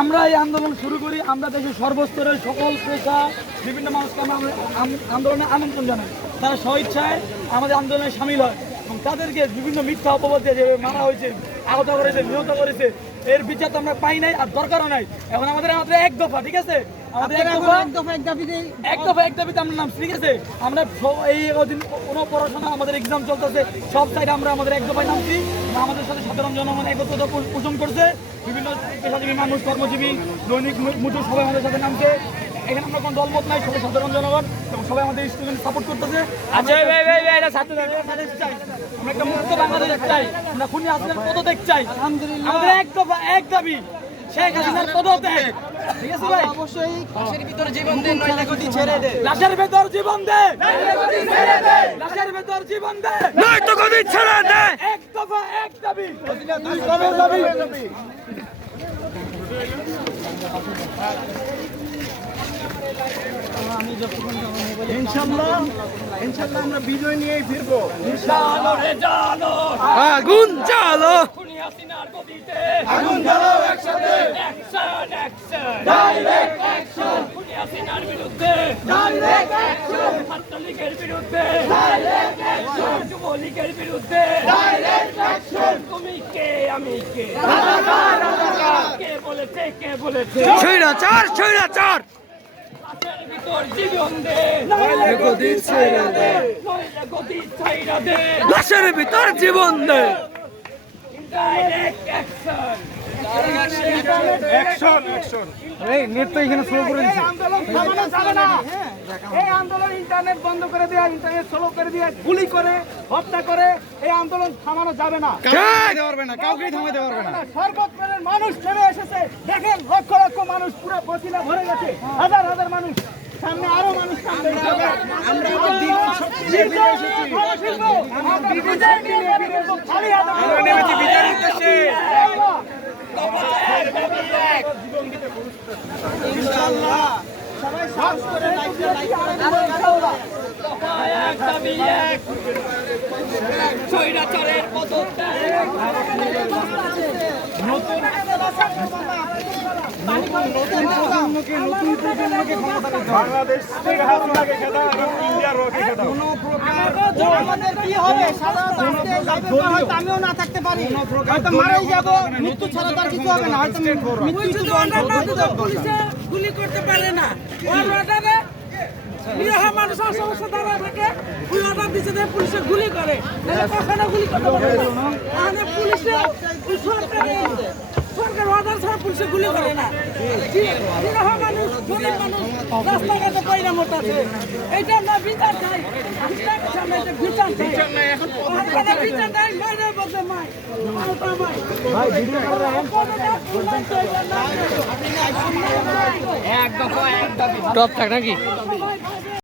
আমরা এই আন্দোলন শুরু করি, আমরা দেশের সর্বস্তরের সকল পেশা বিভিন্ন মানুষকে আমরা আন্দোলনে আমন্ত্রণ জানাই। তারা স্বইচ্ছায় আমাদের আন্দোলনে সামিল হয় এবং তাদেরকে বিভিন্ন মিথ্যা অপবাদ দিয়ে যেভাবে মারা হয়েছে, আহত করেছে, নিহত করেছে, এর বিচার তো আমরা পাই নাই আর দরকারও নাই। এখন আমাদের এক দফা, ঠিক আছে, আমাদের এক দাবিতে আমরা নাম, ঠিক আছে। আমরা এই কোনো পড়াশোনা আমাদের এক্সাম চলতেছে, সব সাইডে আমরা আমাদের এক দফায় নামছি। আমাদের সাথে সাধারণ জনগণ একত্রতা পোষণ করছে, বিভিন্ন পেশাজীবী মানুষ, কর্মজীবী, দৈনিক মজুর সবাই আমাদের সাথে নামছে। এখানে আমরা কোনো দলমত নাই, সবাই সাধারণ জনগণ এবং সবাই আমাদের স্টুডেন্ট সাপোর্ট করতেছে। আমরা একটা মুক্ত বাংলাদেশ চাই, আমরা খুনি হাসিনার পদত্যাগ চাই। আমাদের এক দফা এক দাবি, শেখ হাসিনার পদত্যাগ, ঠিক আছে ভাই। অবশ্যই লাশের ভিতর জীবন দে, নইলে গদি ছেড়ে দে। লাশের ভিতর জীবন দে, নইলে গদি ছেড়ে দে। লাশের ভিতর জীবন দে, নইলে গদি ছেড়ে দে। এক দফা এক দাবি, দুই দফা দাবি। ইনশাআল্লাহ আমরা বিজয় নিয়েই ফিরবো। আগুন জ্বালো, খুনি হাসিনার গদিতে আগুন জ্বালো একসাথে। অ্যাকশন অ্যাকশন, ডাইরেক্ট অ্যাকশন, খুনি হাসিনার বিরুদ্ধে ডাইরেক্ট অ্যাকশন, ছাত্রলীগের বিরুদ্ধে ডাইরেক্ট অ্যাকশন, যুবলীগের বিরুদ্ধে ডাইরেক্ট অ্যাকশন। তুমি কে আমি কে, রাজাকার রাজাকার, কে বলেছে কে বলেছে স্বৈরাচার স্বৈরাচার। লাশের ভিতর জীবন দে, নইলে গদি ছেড়ে দে, নইলে গদি ছেড়ে দে। লাশের ভিতর জীবন দে, ডাইরেক্ট অ্যাকশন, অ্যাকশন অ্যাকশন। এই নেট তো এখানে স্লো করে দিয়েছে। আন্দোলন থামানো যাবে না। এই আন্দোলন ইন্টারনেট বন্ধ করে দেয়া, ইন্টারনেট স্লো করে দেয়া, গুলি করে হত্যা করে এই আন্দোলন থামানো যাবে না। থামাতে পারবে না, কাউকেই থামাতে পারবে না। সর্বত্রের মানুষ নেমে এসেছে, দেখেন লক্ষ লক্ষ মানুষ, পুরো পথিলা ভরে গেছে, হাজার হাজার মানুষ, সামনে আরো মানুষ সামনে। আমরা বিজয় নিয়ে এসেছি, আমরা বিজয় নিয়ে এসেছি, খালি হাতে আমরা নেমেছি বিজয়ের উদ্দেশ্যে। ইনশাআল্লাহ সবাই সাহস করে লাইভটা লাইক করেন। এক দাবি এক, স্বৈরাচারের পদত্যাগ। নতুন প্রজন্মকে বাংলাদেশ থেকে হাসিনাকে খেদা এবং ইন্ডিয়ার রকে খেদা। কোনো প্রকার আমাদের কি হবে, সাধারণ হয়তো আমিও না থাকতে পারি, হয়তো মারাই যাব, মৃত্যু ছাড়া তার কিছু হবে না। হয়তো মৃত্যু পুলিশে গুলি করতে পারে না, মানুষ সমস্যা দাঁড়ায় থাকে, পুলিশে গুলি করে, কখনো গুলি করতে পারে না। পুলিশে সরকার অর্ডার ছাড়া পুলিশে গুলি করে না। মানুষ গরিব মানুষ রাস্তাঘাটে পয়রা মরতেছে, এইটা আমরা বিচার চাই, বিচার চাই, বিচার চাই। মায়ের বলতে মাই এক দফা এক দাবি, টপ থাক নাকি?